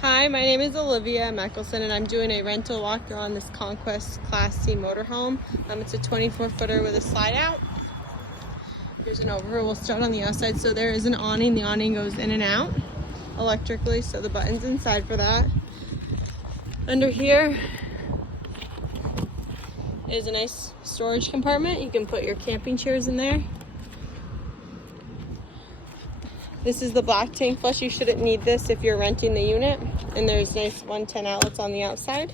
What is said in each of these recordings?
Hi, my name is Olivia Mickelson and I'm doing a rental walkthrough on this CONQUEST Class C motorhome. It's a 24-footer with a slide out. Here's an overview. We'll start on the outside. So there is an awning. The awning goes in and out electrically, so the button's inside for that. Under here is a nice storage compartment. You can put your camping chairs in there. This is the black tank flush. You shouldn't need this if you're renting the unit. And there's nice 110 outlets on the outside.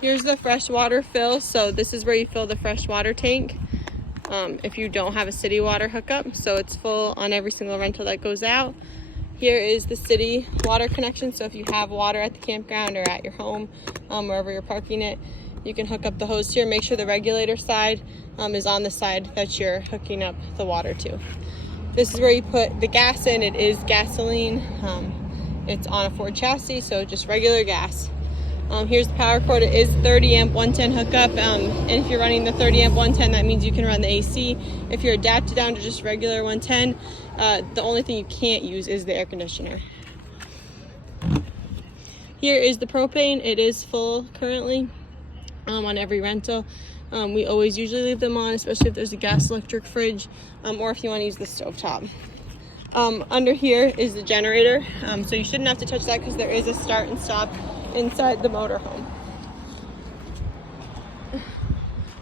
Here's the freshwater fill. So this is where you fill the freshwater tank if you don't have a city water hookup. So it's full on every single rental that goes out. Here is the city water connection. So if you have water at the campground or at your home, wherever you're parking it, you can hook up the hose here. Make sure the regulator side is on the side that you're hooking up the water to. This is where you put the gas in. It is gasoline. It's on a Ford chassis, so just regular gas. Here's the power cord. It is 30 amp 110 hookup. And if you're running the 30 amp 110, that means you can run the AC. If you're adapted down to just regular 110, the only thing you can't use is the air conditioner. Here is the propane. It is full currently. On every rental. We always usually leave them on, especially if there's a gas electric fridge, or if you want to use the stovetop. Under here is the generator, so you shouldn't have to touch that because there is a start and stop inside the motorhome.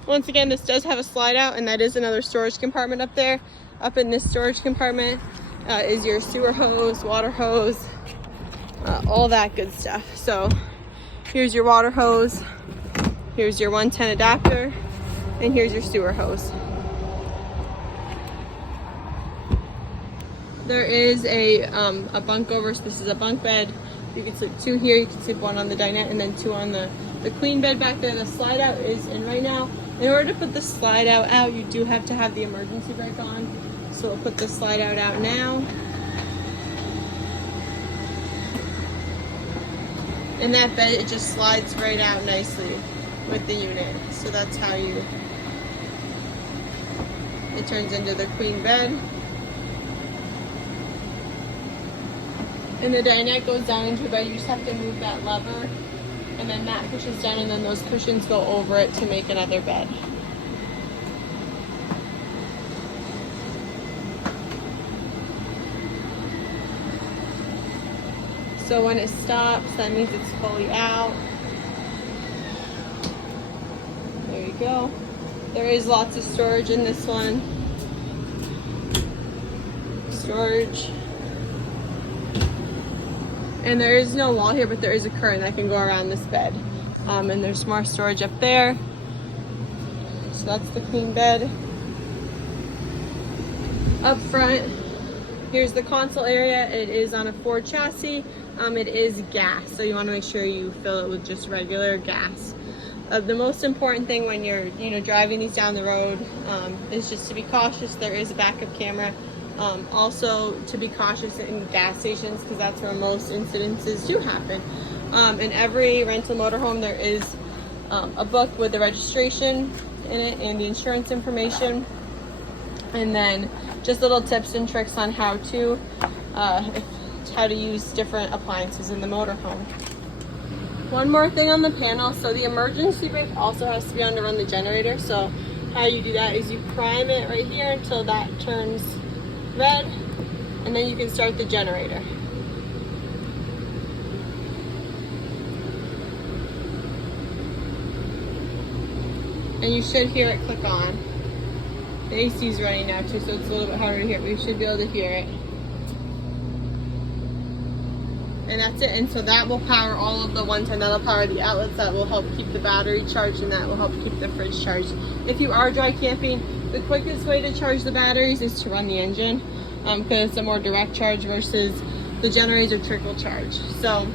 Once again, this does have a slide out, and that is another storage compartment up there. Up in this storage compartment is your sewer hose, water hose, all that good stuff. So here's your water hose. Here's your 110 adapter, and here's your sewer hose. There is a bunk over, so this is a bunk bed. You can sleep two here, you can sleep one on the dinette, and then two on the queen bed back there. The slide out is in right now. In order to put the slide out, you do have to have the emergency brake on. So we'll put the slide out now. And that bed, it just slides right out nicely with the unit. So that's how it turns into the queen bed. And the dinette goes down into your bed. You just have to move that lever, and then that pushes down, and then those cushions go over it to make another bed. So when it stops, that means it's fully out. There you go. There is lots of storage in this one. Storage. And there is no wall here, but there is a curtain that can go around this bed. And there's more storage up there. So that's the queen bed. Up front, here's the console area. It is on a Ford chassis. It is gas, so you want to make sure you fill it with just regular gas. The most important thing when you're driving these down the road is just to be cautious. There is a backup camera. Also to be cautious in gas stations, because that's where most incidences do happen. In every rental motorhome there is a book with the registration in it and the insurance information, and then just little tips and tricks on how to use different appliances in the motorhome. One more thing on the panel, so the emergency brake also has to be on to run the generator. So how you do that is you prime it right here until that turns red, and then you can start the generator. And you should hear it click on. The AC is running now too, so it's a little bit harder to hear, but you should be able to hear it. And that's it. And so that will power all of the 110. That'll power the outlets. That will help keep the battery charged, and that will help keep the fridge charged. If you are dry camping, the quickest way to charge the batteries is to run the engine, because it's a more direct charge versus the generators are trickle charge. So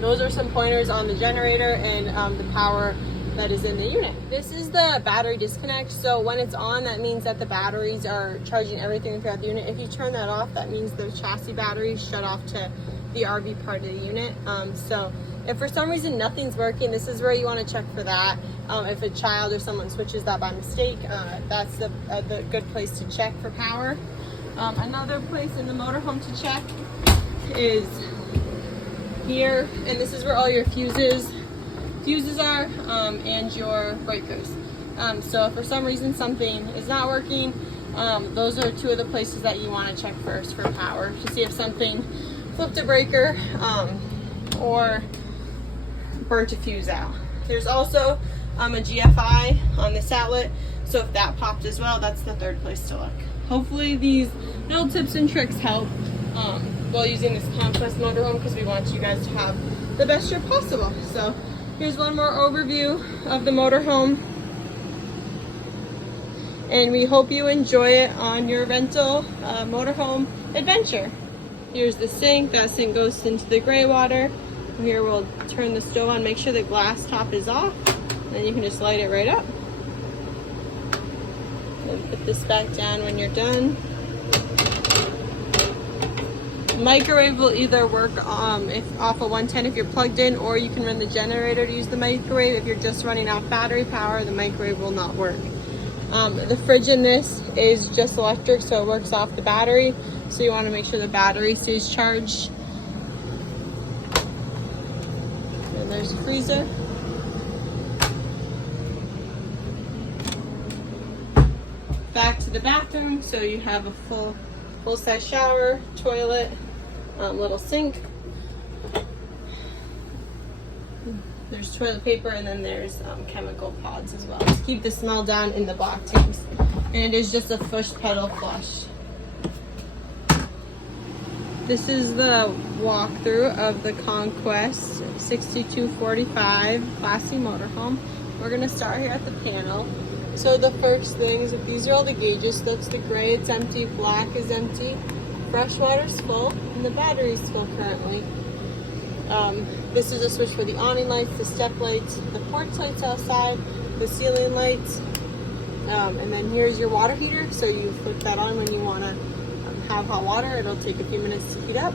those are some pointers on the generator and the power that is in the unit. This is the battery disconnect. So when it's on, that means that the batteries are charging everything throughout the unit. If you turn that off, that means the chassis batteries shut off to the RV part of the unit. So If for some reason nothing's working, this is where you want to check for that. If a child or someone switches that by mistake, that's the good place to check for power. Another place in the motorhome to check is here, and this is where all your fuses are, and your breakers. So if for some reason something is not working, those are two of the places that you want to check first for power, to see if something flipped a breaker or burnt a fuse out. There's also a GFI on this outlet, so if that popped as well, that's the third place to look. Hopefully these little tips and tricks help while using this CONQUEST motorhome, because we want you guys to have the best trip possible. So here's one more overview of the motorhome, and we hope you enjoy it on your rental motorhome adventure. Here's the sink. That sink goes into the gray water. Here we'll turn the stove on, make sure the glass top is off, then you can just light it right up. Then put this back down when you're done. Microwave will either work if off of 110 if you're plugged in, or you can run the generator to use the microwave. If you're just running off battery power, the microwave will not work. The fridge in this is just electric, so it works off the battery. So you want to make sure the battery stays charged. And there's a freezer. Back to the bathroom, so you have a full-size shower, toilet, little sink. There's toilet paper, and then there's chemical pods as well to keep the smell down in the black tanks. And it is just a push pedal flush. This is the walkthrough of the CONQUEST 6245 classy motorhome. We're gonna start here at the panel. So the first thing is that these are all the gauges. That's the gray, it's empty, black is empty, fresh water's full, and the battery's full currently. This is a switch for the awning lights, the step lights, the porch lights outside, the ceiling lights, and then here's your water heater. So you put that on when you want to have hot water. It'll take a few minutes to heat up.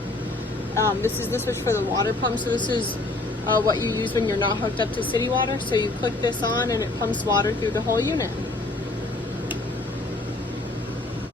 This is the switch for the water pump. So this is what you use when you're not hooked up to city water. So you click this on and it pumps water through the whole unit.